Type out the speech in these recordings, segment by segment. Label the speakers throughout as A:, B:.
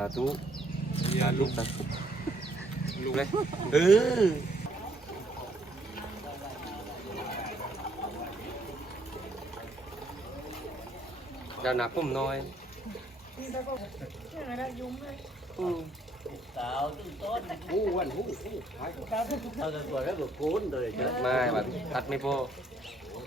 A: าธุสาธุสาธุ
B: ลูก
A: เลยเออดาวหนักพุ่มน้อยอืม
C: หูวันหูหูเราจะตรวจแล้วก็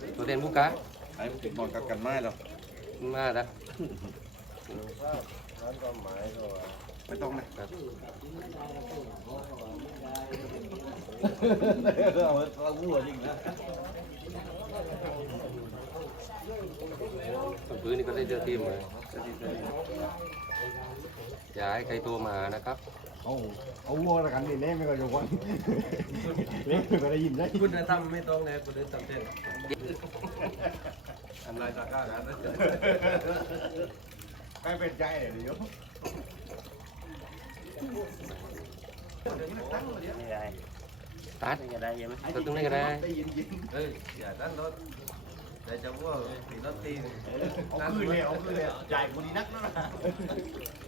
A: ตัดไม่พอครับตัวแทนผู้กับตัวแทนผู้กับ
B: ไอ้มันติดบอลกับกันไม้หรอ
A: มาแล้ว
B: ไม่ต้องนะ
A: ครับ
C: เราเราหัวจริงนะ
A: พื้นนี่ก็ได้เจอทีมเลยอย่าให้ใครโทรมาหานะครับ
D: เอาเอาวัวละกันนี่เล่ไม่ก็ยกวันเล่ไม่ก็ได้ยินได้
B: คุณจะทำไม่ต้องนะคุณจะทำเช่นทำลายตะกร้ากันนะ
D: ใครเป็นใจเดี๋ยว
C: ไม่ได้
A: ตัด
C: ไม่ได้ยังไหม
A: ตัดตรงนี้ก็ได้
D: ได้ยินยิน
B: เฮ้ยอย่าตั้งรถแต่จะว่าตีรถตี
D: เอาคืนเลยเอาคืนเลยจ่ายกูดีนักนะ
A: อ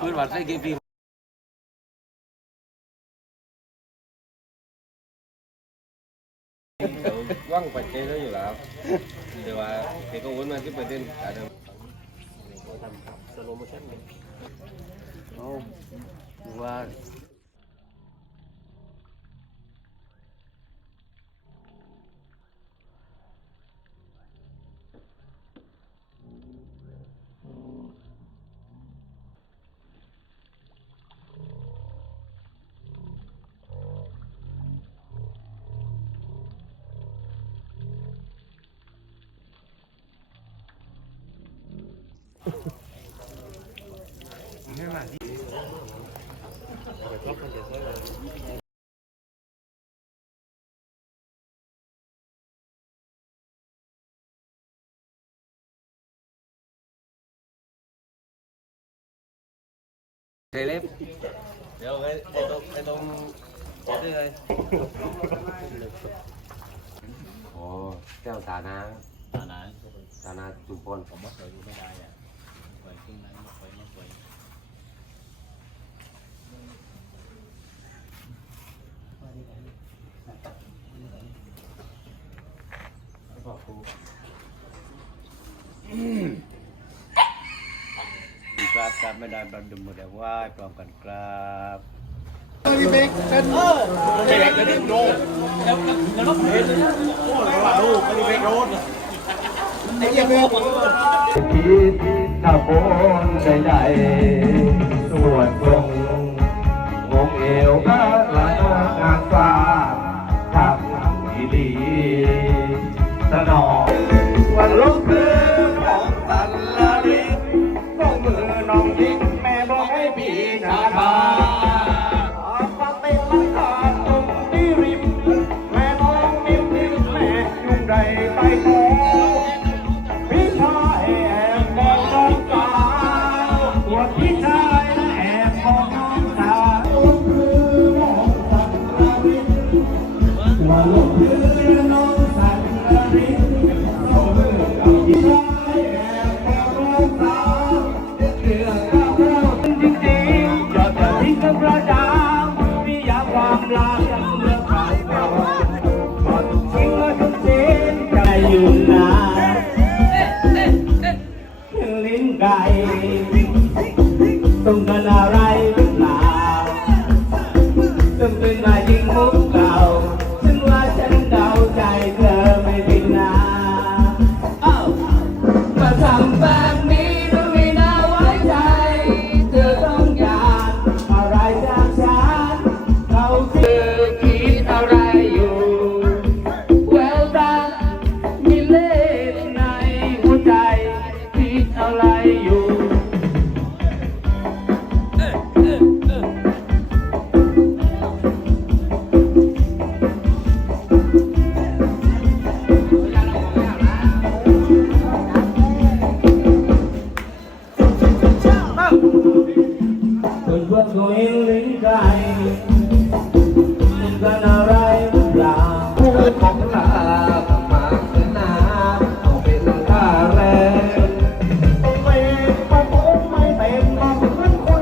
A: Cứ vào cái phim quăng percaya juga dewa keko won nanti penting ada oh buat Cái lép. Yo, cái cái tôm cái tôm cái thứ đây. Ồ, theo na. Tà na. Tà na chụp con. Mất rồi, không ai à. Vậy kinh nó mất vậy mất. ทำ
C: สโลโมชั่นเลยเอาว่า
A: เทเล็บ
B: ไอ้ไอ้ตรรงเดี๋ยวได้เลย
A: โอ้เจ้าสานา
C: ตานา
A: สานาจุมพล
C: ผมว่าเคยดูไม่ได้อะปล่อยขึ้นนั้อมาปล่อยครับครับไม่ได้บรรดุมหมดแต่ไหว้พร้อมกันครับ
E: คิดถ้าโบนใดๆส่วนตรงงงเอวพระละนางฟ้าทำดีดีสนองวันลงคือขอ อยู่นาน tayo